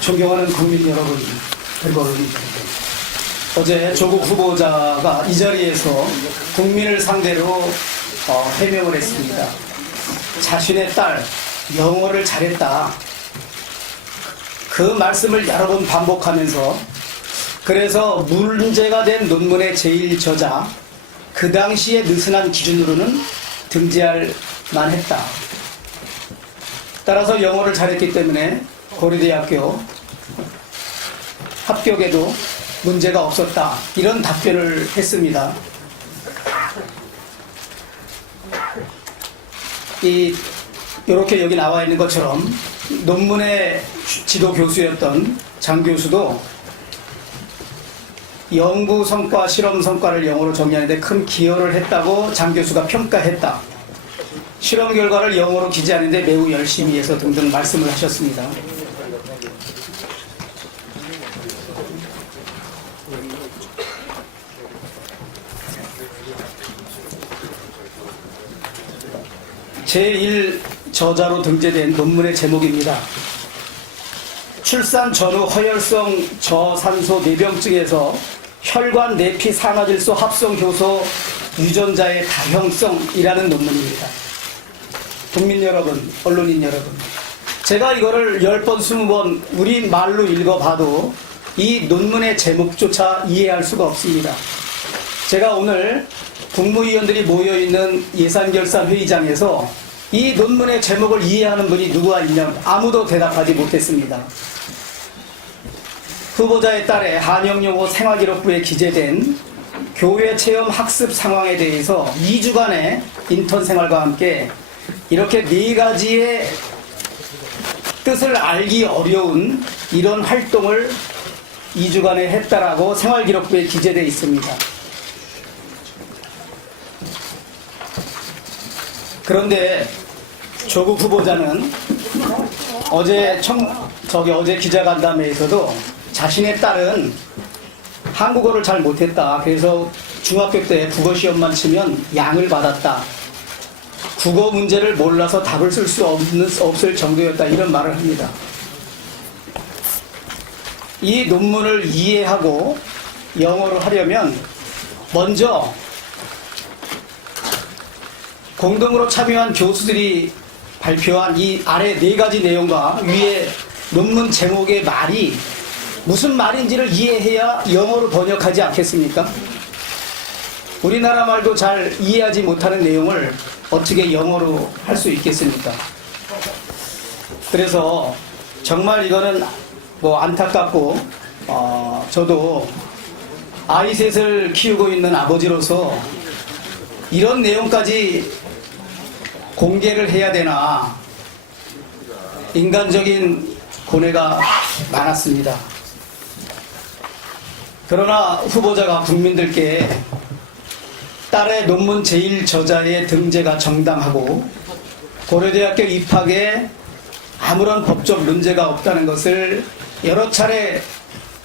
존경하는 국민 여러분, 그리고 어제 조국 후보자가 이 자리에서 국민을 상대로 해명을 했습니다. 자신의 딸 영어를 잘했다. 그 말씀을 여러 번 반복하면서 그래서 문제가 된 논문의 제일 저자, 그 당시에 느슨한 기준으로는 등재할 만했다. 따라서 영어를 잘했기 때문에 고려대학교 합격에도 문제가 없었다. 이런 답변을 했습니다. 이렇게 여기 나와 있는 것처럼 논문의 지도 교수였던 장 교수도 연구 성과, 실험 성과를 영어로 정리하는데 큰 기여를 했다고 장 교수가 평가했다. 실험 결과를 영어로 기재하는데 매우 열심히 해서 등등 말씀을 하셨습니다. 제1 저자로 등재된 논문의 제목입니다. 출산 전후 허혈성 저산소 뇌병증에서 혈관 내피 산화질소 합성 효소 유전자의 다형성이라는 논문입니다. 국민 여러분, 언론인 여러분, 제가 이거를 10번, 20번 우리 말로 읽어봐도 이 논문의 제목조차 이해할 수가 없습니다. 제가 오늘 국무위원들이 모여있는 예산결산회의장에서 이 논문의 제목을 이해하는 분이 누가 있냐면 아무도 대답하지 못했습니다. 후보자의 딸의 한영용호 생활기록부에 기재된 교회 체험 학습 상황에 대해서 2주간의 인턴 생활과 함께 이렇게 4가지의 뜻을 알기 어려운 이런 활동을 2주간에 했다라고 생활기록부에 기재되어 있습니다. 그런데 조국 후보자는 어제 기자간담회에서도 자신의 딸은 한국어를 잘 못했다. 그래서 중학교 때 국어시험만 치면 양을 받았다. 국어 문제를 몰라서 답을 쓸 수 없을 정도였다. 이런 말을 합니다. 이 논문을 이해하고 영어로 하려면 먼저 공동으로 참여한 교수들이 발표한 이 아래 4가지 내용과 위에 논문 제목의 말이 무슨 말인지를 이해해야 영어로 번역하지 않겠습니까? 우리나라 말도 잘 이해하지 못하는 내용을 어떻게 영어로 할 수 있겠습니까? 그래서 정말 이거는 안타깝고 저도 아이 셋을 키우고 있는 아버지로서 이런 내용까지 공개를 해야 되나 인간적인 고뇌가 많았습니다. 그러나 후보자가 국민들께 딸의 논문 제1 저자의 등재가 정당하고 고려대학교 입학에 아무런 법적 문제가 없다는 것을 여러 차례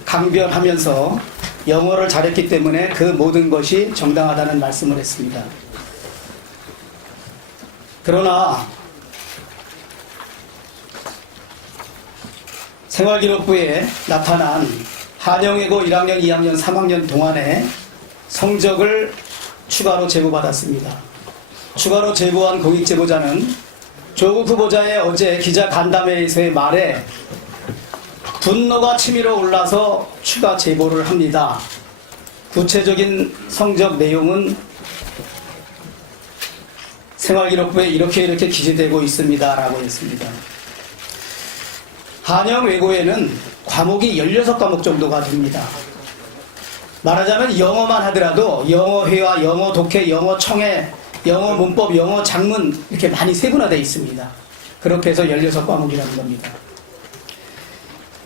강변하면서 영어를 잘했기 때문에 그 모든 것이 정당하다는 말씀을 했습니다. 그러나 생활기록부에 나타난 한영외고 1학년, 2학년, 3학년 동안의 성적을 추가로 제보받았습니다. 추가로 제보한 공익제보자는 조국 후보자의 어제 기자간담회에서의 말에 분노가 치밀어 올라서 추가 제보를 합니다. 구체적인 성적 내용은 생활기록부에 이렇게 기재되고 있습니다. 라고 했습니다. 한영외고에는 과목이 16과목 정도가 됩니다. 말하자면 영어만 하더라도 영어회화, 영어 독해, 영어 청해, 영어 문법, 영어 작문 이렇게 많이 세분화되어 있습니다. 그렇게 해서 16과목이라는 겁니다.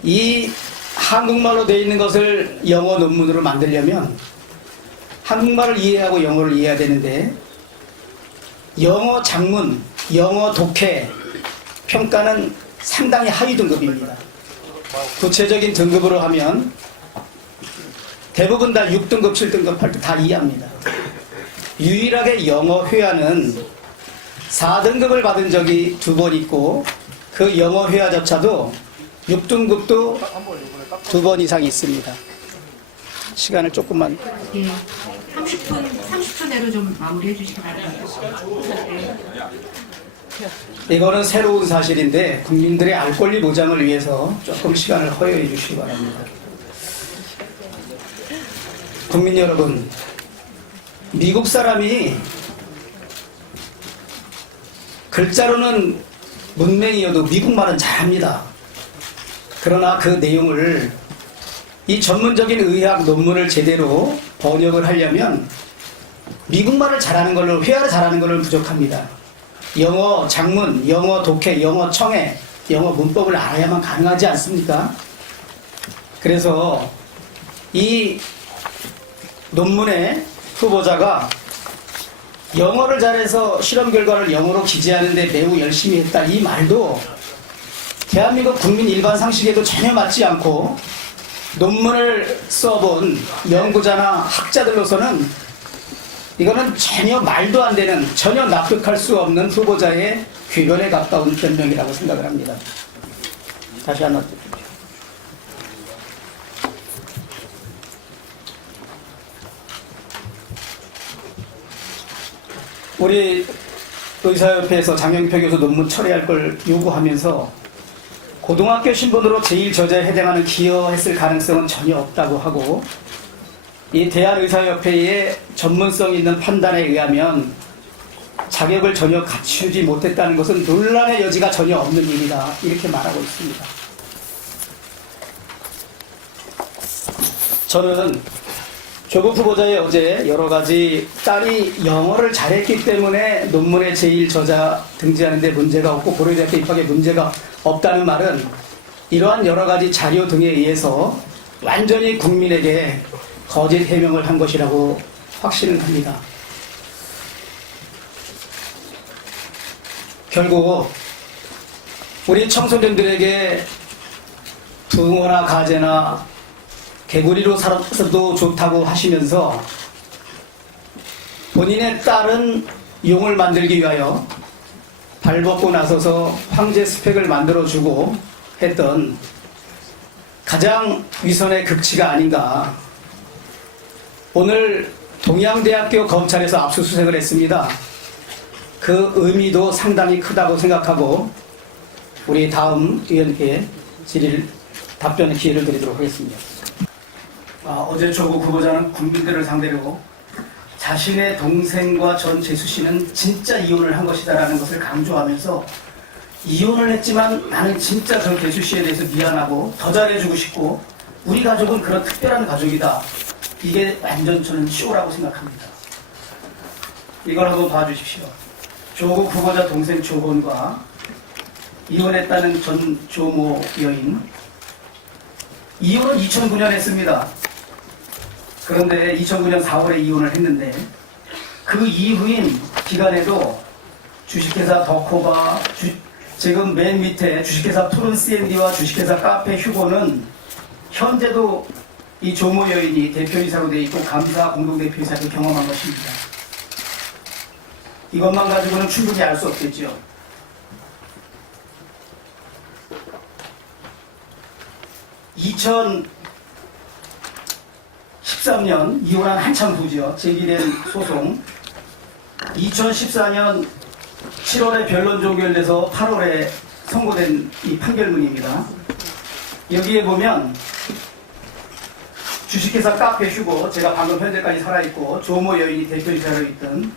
이 한국말로 되어 있는 것을 영어 논문으로 만들려면 한국말을 이해하고 영어를 이해해야 되는데 영어 작문, 영어 독해 평가는 상당히 하위 등급입니다. 구체적인 등급으로 하면 대부분 다 6등급, 7등급, 8등급 다 이해합니다. 유일하게 영어 회화는 4등급을 받은 적이 2번 있고 그 영어 회화조차도 6등급도 2번 이상 있습니다. 시간을 조금만. 예, 30초 내로 좀 마무리해 주시기 바랍니다. 이거는 새로운 사실인데 국민들의 알 권리 보장을 위해서 조금 시간을 허용해 주시기 바랍니다. 국민 여러분, 미국 사람이 글자로는 문맹이어도 미국말은 잘합니다. 그러나 그 내용을 이 전문적인 의학 논문을 제대로 번역을 하려면 미국말을 잘하는 걸로, 회화를 잘하는 걸로 부족합니다. 영어 장문, 영어 독해, 영어 청해, 영어 문법을 알아야만 가능하지 않습니까? 그래서 이 논문의 후보자가 영어를 잘해서 실험 결과를 영어로 기재하는데 매우 열심히 했다, 이 말도 대한민국 국민 일반 상식에도 전혀 맞지 않고 논문을 써본 연구자나 학자들로서는 이거는 전혀 말도 안 되는, 전혀 납득할 수 없는 후보자의 궤변에 가까운 변명이라고 생각을 합니다. 다시 한번. 우리 의사협회에서 장영표 교수 논문 처리할 걸 요구하면서 고등학교 신분으로 제1저자에 해당하는 기여했을 가능성은 전혀 없다고 하고, 이 대한의사협회의 전문성 있는 판단에 의하면 자격을 전혀 갖추지 못했다는 것은 논란의 여지가 전혀 없는 일이다, 이렇게 말하고 있습니다. 저는 조국 후보자의 어제 여러 가지 딸이 영어를 잘했기 때문에 논문의 제1저자 등재하는 데 문제가 없고 고려대학교 입학에 문제가 없다는 말은 이러한 여러 가지 자료 등에 의해서 완전히 국민에게 거짓 해명을 한 것이라고 확신을 합니다. 결국 우리 청소년들에게 부모나 가재나 개구리로 살아도 좋다고 하시면서 본인의 딸은 용을 만들기 위하여 발벗고 나서서 황제 스펙을 만들어주고 했던 가장 위선의 극치가 아닌가. 오늘 동양대학교 검찰에서 압수수색을 했습니다. 그 의미도 상당히 크다고 생각하고 우리 다음 의원께 답변의 기회를 드리도록 하겠습니다. 어제 조국 후보자는 국민들을 상대로 자신의 동생과 전 재수 씨는 진짜 이혼을 한 것이다라는 것을 강조하면서 이혼을 했지만 나는 진짜 전 재수 씨에 대해서 미안하고 더 잘해주고 싶고 우리 가족은 그런 특별한 가족이다. 이게 완전 저는 쇼라고 생각합니다. 이걸 한번 봐주십시오. 조국 후보자 동생 조건과 이혼했다는 전 조모 여인, 이혼은 2009년 했습니다. 그런데 2009년 4월에 이혼을 했는데 그 이후인 기간에도 주식회사 더코바, 지금 맨 밑에 주식회사 푸른 C&D와 주식회사 카페 휴고는 현재도 이 조모 여인이 대표이사로 되어 있고 감사 공동대표이사를 경험한 것입니다. 이것만 가지고는 충분히 알 수 없겠죠. (2013년) 이혼한 한참 후죠. 제기된 소송 2014년 7월에 변론 종결돼서 8월에 선고된 이 판결문입니다. 여기에 보면 주식회사 카페 휴고, 제가 방금 현재까지 살아있고 조모 여인이 대표이사로 있던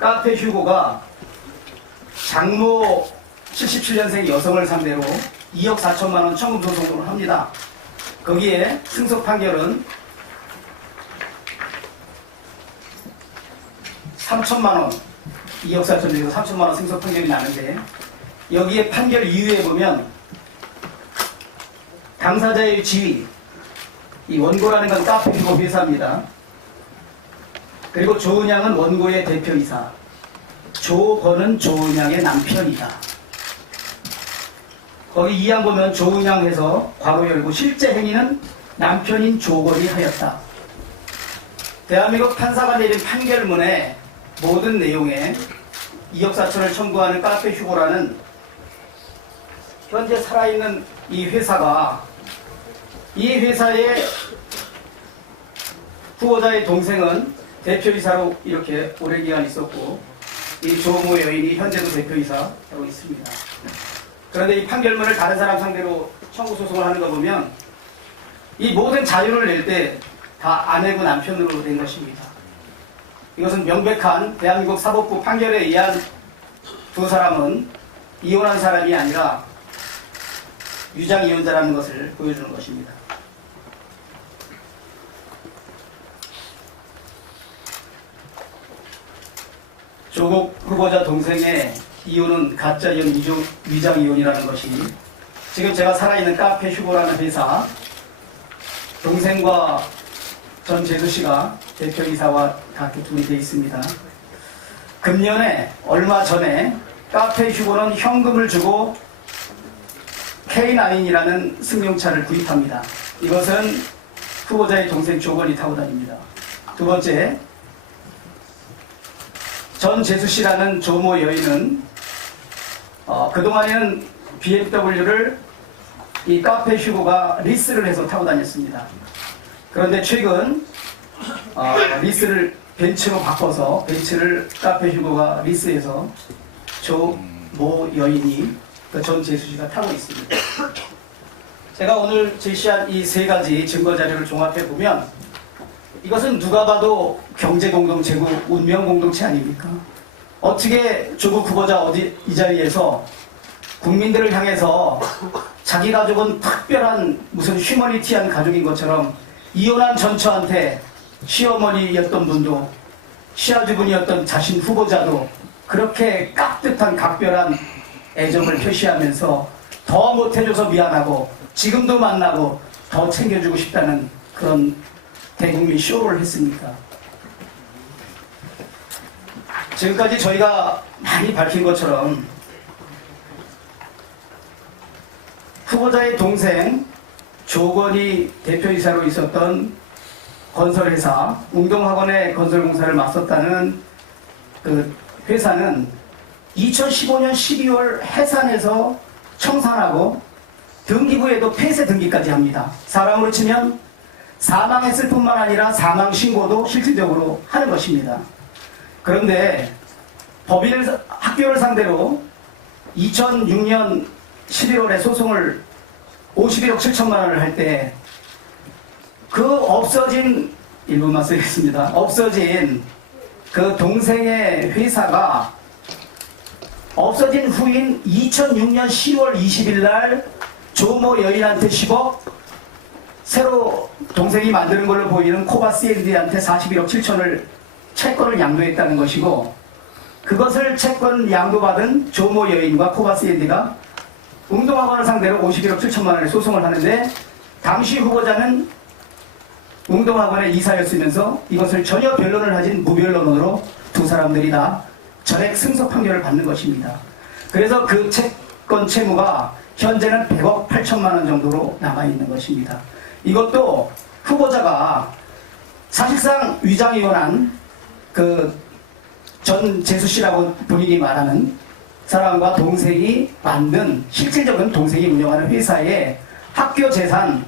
카페 휴고가 장모 77년생 여성을 상대로 2억 4천만 원 청구 소송을 합니다. 거기에 승소 판결은 3천만 원, 2억 4천 중에서 3천만 원 승소 판결이 나는데, 여기에 판결 이유에 보면 당사자의 지위, 이 원고라는 건 카페 휴고 회사입니다. 그리고 조은양은 원고의 대표이사, 조건은 조은양의 남편이다. 거기 2항 보면 조은양 해서 괄호 열고 실제 행위는 남편인 조건이 하였다. 대한민국 판사가 내린 판결문의 모든 내용에 2억 4천을 청구하는 카페 휴고라는 현재 살아있는 이 회사가 이 회사의 후보자의 동생은 대표이사로 이렇게 오랜 기간 있었고 이 조모 여인이 현재도 대표이사로 있습니다. 그런데 이 판결문을 다른 사람 상대로 청구 소송을 하는 거 보면 이 모든 자료를 낼 때 다 아내고 남편으로 낸 것입니다. 이것은 명백한 대한민국 사법부 판결에 의한 두 사람은 이혼한 사람이 아니라 유장이혼자라는 것을 보여주는 것입니다. 조국 후보자 동생의 이혼은 가짜이혼, 위장이혼이라는 것이 지금 제가 살아있는 카페 휴고라는 회사 동생과 전재수씨가 대표이사와 다 둘이 되어 있습니다. 금년에 얼마 전에 카페 휴고는 현금을 주고 K9이라는 승용차를 구입합니다. 이것은 후보자의 동생 조건이 타고 다닙니다. 두 번째, 전재수씨라는 조모 여인은 그동안에는 BMW를 이 카페 휴고가 리스를 해서 타고 다녔습니다. 그런데 최근 리스를 벤츠로 바꿔서 벤츠를 카페 휴고가 리스해서 조모 여인이 전재수씨가 타고 있습니다. 제가 오늘 제시한 이 세 가지 증거 자료를 종합해 보면 이것은 누가 봐도 경제 공동체고 운명 공동체 아닙니까? 어떻게 조국 후보자 이 자리에서 국민들을 향해서 자기 가족은 특별한 무슨 휴머니티한 가족인 것처럼 이혼한 전처한테 시어머니였던 분도 시아주분이었던 자신 후보자도 그렇게 깍듯한 각별한 애정을 표시하면서 더 못해줘서 미안하고 지금도 만나고 더 챙겨주고 싶다는 그런 대국민 쇼를 했습니까? 지금까지 저희가 많이 밝힌 것처럼 후보자의 동생 조건이 대표이사로 있었던 건설회사 웅동학원의 건설공사를 맡았다는 그 회사는 2015년 12월 해산해서 청산하고 등기부에도 폐쇄 등기까지 합니다. 사람으로 치면 사망했을 뿐만 아니라 사망 신고도 실질적으로 하는 것입니다. 그런데 법인을 학교를 상대로 2006년 11월에 소송을 51억 7천만 원을 할 때 그 없어진 일부만 쓰겠습니다. 없어진 그 동생의 회사가 없어진 후인 2006년 10월 20일 날 조모 여인한테 10억 새로 동생이 만드는 걸로 보이는 코바 CND한테 41억 7천을 채권을 양도했다는 것이고 그것을 채권 양도받은 조모 여인과 코바 CND가 웅동학원을 상대로 51억 7천만 원의 소송을 하는데 당시 후보자는 웅동학원의 이사였으면서 이것을 전혀 변론을 하진 무변론으로 두 사람들이 다 전액 승소 판결을 받는 것입니다. 그래서 그 채권 채무가 현재는 100억 8천만 원 정도로 남아있는 것입니다. 이것도 후보자가 사실상 위장이혼한 그 전재수씨라고 본인이 말하는 사람과 동생이 만든 실질적인 동생이 운영하는 회사의 학교 재산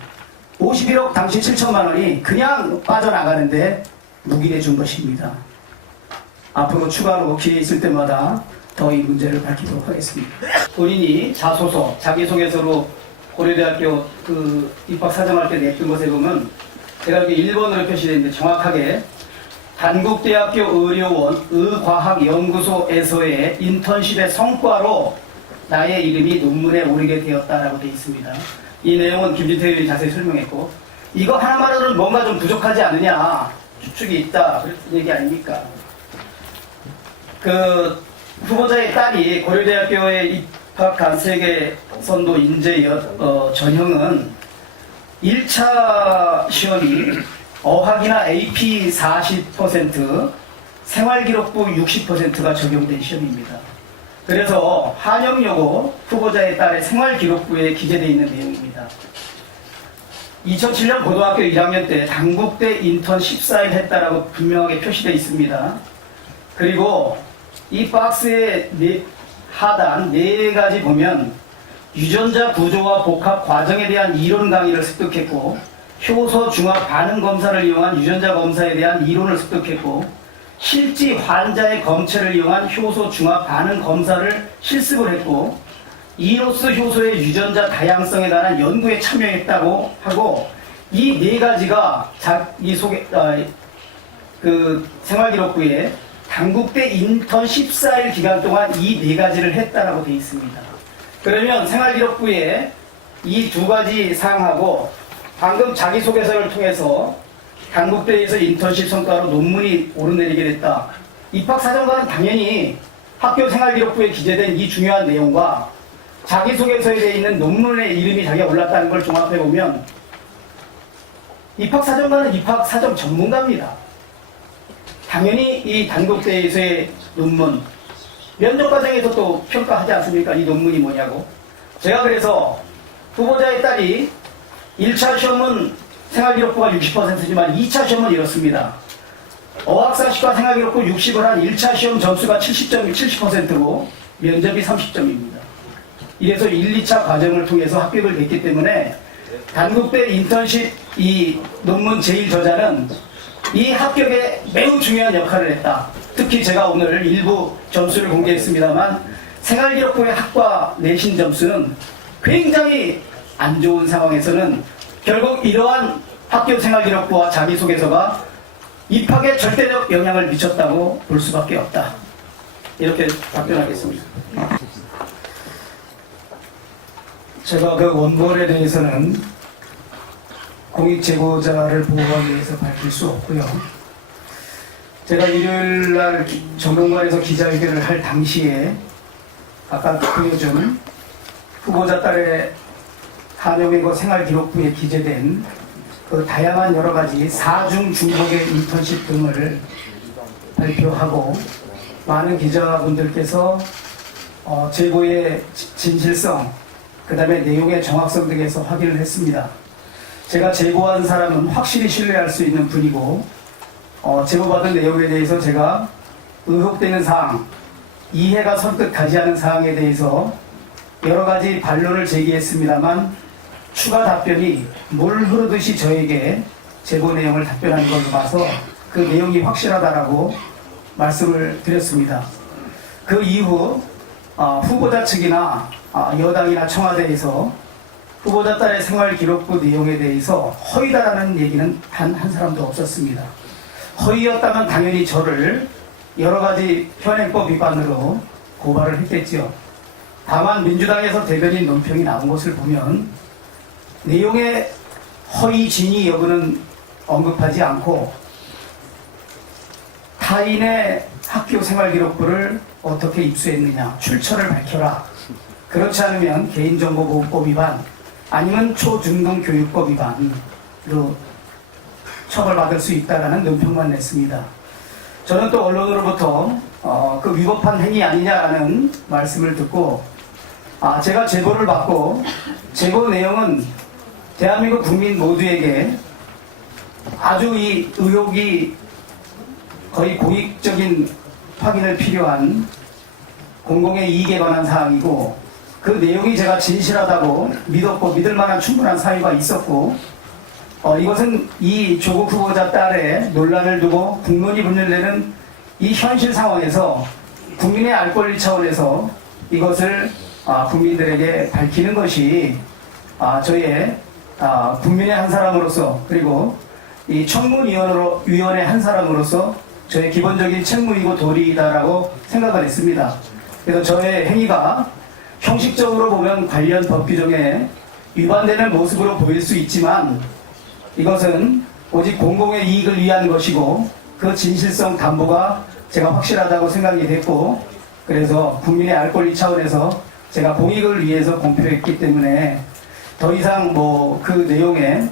51억 당시 7천만 원이 그냥 빠져나가는데 묵인해 준 것입니다. 앞으로 추가로 기회 있을 때마다 더 이 문제를 밝히도록 하겠습니다. 본인이 자소서, 자기소개서로 고려대학교 그 입학 사정할 때 냈던 것에 보면 제가 이렇게 1번으로 표시되어 있는데 정확하게 단국대학교 의료원 의과학연구소에서의 인턴십의 성과로 나의 이름이 논문에 오르게 되었다라고 되어 있습니다. 이 내용은 김진태 의원이 자세히 설명했고 이거 하나만으로는 뭔가 좀 부족하지 않느냐 추측이 있다 그런 얘기 아닙니까? 그 후보자의 딸이 고려대학교에 입학한 세계선도 인재 전형은 1차 시험이 어학이나 AP 40%, 생활기록부 60%가 적용된 시험입니다. 그래서 한영여고 후보자의 딸의 생활기록부에 기재되어 있는 내용입니다. 2007년 고등학교 1학년 때 단국대 인턴 14일 했다라고 분명하게 표시되어 있습니다. 그리고 이 박스의 하단 4가지 보면 유전자 구조와 복합 과정에 대한 이론 강의를 습득했고, 효소 중합 반응 검사를 이용한 유전자 검사에 대한 이론을 습득했고, 실제 환자의 검체를 이용한 효소 중합 반응 검사를 실습을 했고, 이로스 효소의 유전자 다양성에 관한 연구에 참여했다고 하고, 이 네 가지가 그 생활기록부에 당국대 인턴 14일 기간 동안 이 네 가지를 했다라고 되어 있습니다. 그러면 생활기록부에 이 두 가지 사항하고 방금 자기소개서를 통해서 당국대에서 인턴십 성과로 논문이 오르내리게 됐다. 입학사정관은 당연히 학교 생활기록부에 기재된 이 중요한 내용과 자기소개서에 되어 있는 논문의 이름이 자기가 올랐다는 걸 종합해보면 입학사정관은 입학사정 전문가입니다. 당연히 이 단국대에서의 논문, 면접 과정에서 또 평가하지 않습니까? 이 논문이 뭐냐고. 제가 그래서 후보자의 딸이 1차 시험은 생활기록부가 60%지만 2차 시험은 이렇습니다. 어학사시과 생활기록부 60을 한 1차 시험 점수가 70%고 면접이 30점입니다. 이래서 1, 2차 과정을 통해서 합격을 했기 때문에 단국대 인턴십 이 논문 제1저자는 이 합격에 매우 중요한 역할을 했다. 특히 제가 오늘 일부 점수를 공개했습니다만 생활기록부의 학과 내신 점수는 굉장히 안 좋은 상황에서는 결국 이러한 학교 생활기록부와 자기소개서가 입학에 절대적 영향을 미쳤다고 볼 수밖에 없다. 이렇게 답변하겠습니다. 제가 그 원본에 대해서는 공익제보자를 보호하기 위해서 밝힐 수 없고요. 제가 일요일날 정론관에서 기자회견을 할 당시에 아까 보여준 후보자 딸의 한영민고 생활기록부에 기재된 그 다양한 여러 가지 사중 중복의 인턴십 등을 발표하고 많은 기자분들께서 제보의 진실성, 그 다음에 내용의 정확성 등에서 확인을 했습니다. 제가 제보한 사람은 확실히 신뢰할 수 있는 분이고 제보받은 내용에 대해서 제가 의혹되는 사항, 이해가 선뜻 가지 않은 사항에 대해서 여러 가지 반론을 제기했습니다만 추가 답변이 물 흐르듯이 저에게 제보 내용을 답변하는 걸로 봐서 그 내용이 확실하다라고 말씀을 드렸습니다. 그 이후 후보자 측이나 여당이나 청와대에서 후보자 딸의 생활기록부 내용에 대해서 허위다라는 얘기는 단 한 사람도 없었습니다. 허위였다면 당연히 저를 여러 가지 현행법 위반으로 고발을 했겠지요. 다만 민주당에서 대변인 논평이 나온 것을 보면 내용의 허위 진위 여부는 언급하지 않고 타인의 학교 생활기록부를 어떻게 입수했느냐, 출처를 밝혀라. 그렇지 않으면 개인정보보호법 위반 아니면 초중등교육법 위반으로 처벌받을 수 있다라는 논평만 냈습니다. 저는 또 언론으로부터 그 위법한 행위 아니냐라는 말씀을 듣고 제가 제보를 받고 제보 내용은 대한민국 국민 모두에게 아주 이 의혹이 거의 공익적인 확인을 필요한 공공의 이익에 관한 사항이고 그 내용이 제가 진실하다고 믿었고 믿을 만한 충분한 사유가 있었고 이것은 이 조국 후보자 딸의 논란을 두고 국론이 분열되는 이 현실 상황에서 국민의 알 권리 차원에서 이것을 국민들에게 밝히는 것이 저의 국민의 한 사람으로서 그리고 이 청문위원회 한 사람으로서 저의 기본적인 책무이고 도리이다라고 생각을 했습니다. 그래서 저의 행위가 형식적으로 보면 관련 법 규정에 위반되는 모습으로 보일 수 있지만 이것은 오직 공공의 이익을 위한 것이고 그 진실성 담보가 제가 확실하다고 생각이 됐고 그래서 국민의 알 권리 차원에서 제가 공익을 위해서 공표했기 때문에 더 이상 그 내용에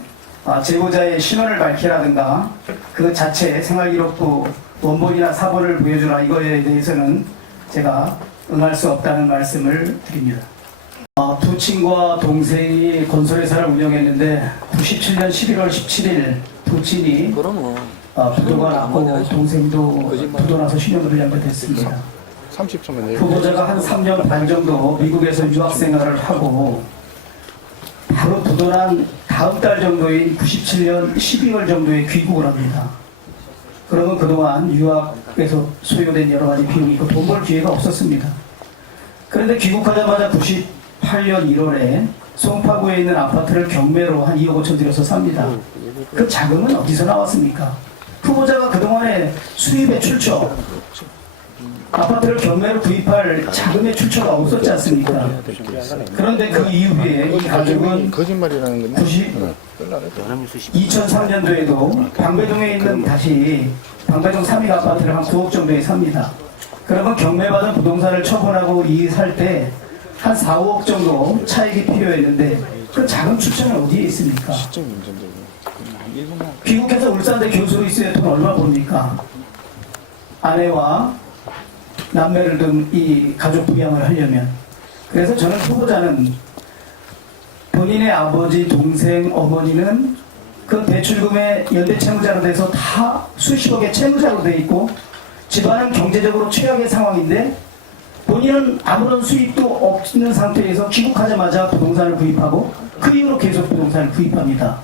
제보자의 신원을 밝히라든가 그 자체 생활기록부 원본이나 사본을 보여주라 이거에 대해서는 제가 응할 수 없다는 말씀을 드립니다. 두 친구와 동생이 건설회사를 운영했는데 97년 11월 17일 두 친이 부도가 났고 동생도 부도 나서 신용을 연결됐습니다. 30초만 내요. 후보자가 한 3년 반 정도 미국에서 유학 생활을 하고 바로 도전한 다음 달 정도인 97년 12월 정도에 귀국을 합니다. 그러면 그동안 유학에서 소요된 여러 가지 비용이 있고 돈 벌 기회가 없었습니다. 그런데 귀국하자마자 98년 1월에 송파구에 있는 아파트를 경매로 한 2억 5천 들여서 삽니다. 그 자금은 어디서 나왔습니까? 후보자가 그동안의 수입의 출처, 아파트를 경매로 구입할 자금의 출처가 없었지 않습니까? 그런데 그 이후에 이 가족은 거짓말이라는 건데. 2003년도에도 방배동에 있는 다시 방배동 3위 아파트를 한 9억 정도에 삽니다. 그러면 경매받은 부동산을 처분하고 이 살 때 한 4, 5억 정도 차익이 필요했는데 그 자금 출처는 어디에 있습니까? 시점 문제인데. 귀국해서 울산대 교수로 있어야 돈 얼마 버립니까? 아내와 남매를 둔 이 가족 부양을 하려면. 그래서 저는 후보자는 본인의 아버지, 동생, 어머니는 그 대출금의 연대 채무자로 돼서 다 수십억의 채무자로 돼 있고 집안은 경제적으로 최악의 상황인데 본인은 아무런 수입도 없는 상태에서 귀국하자마자 부동산을 구입하고 그 이후로 계속 부동산을 구입합니다.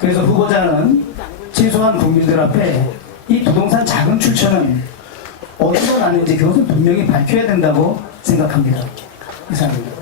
그래서 후보자는 최소한 국민들 앞에 이 부동산 자금 출처는 어디서 나는지 그것을 분명히 밝혀야 된다고 생각합니다. 이상입니다.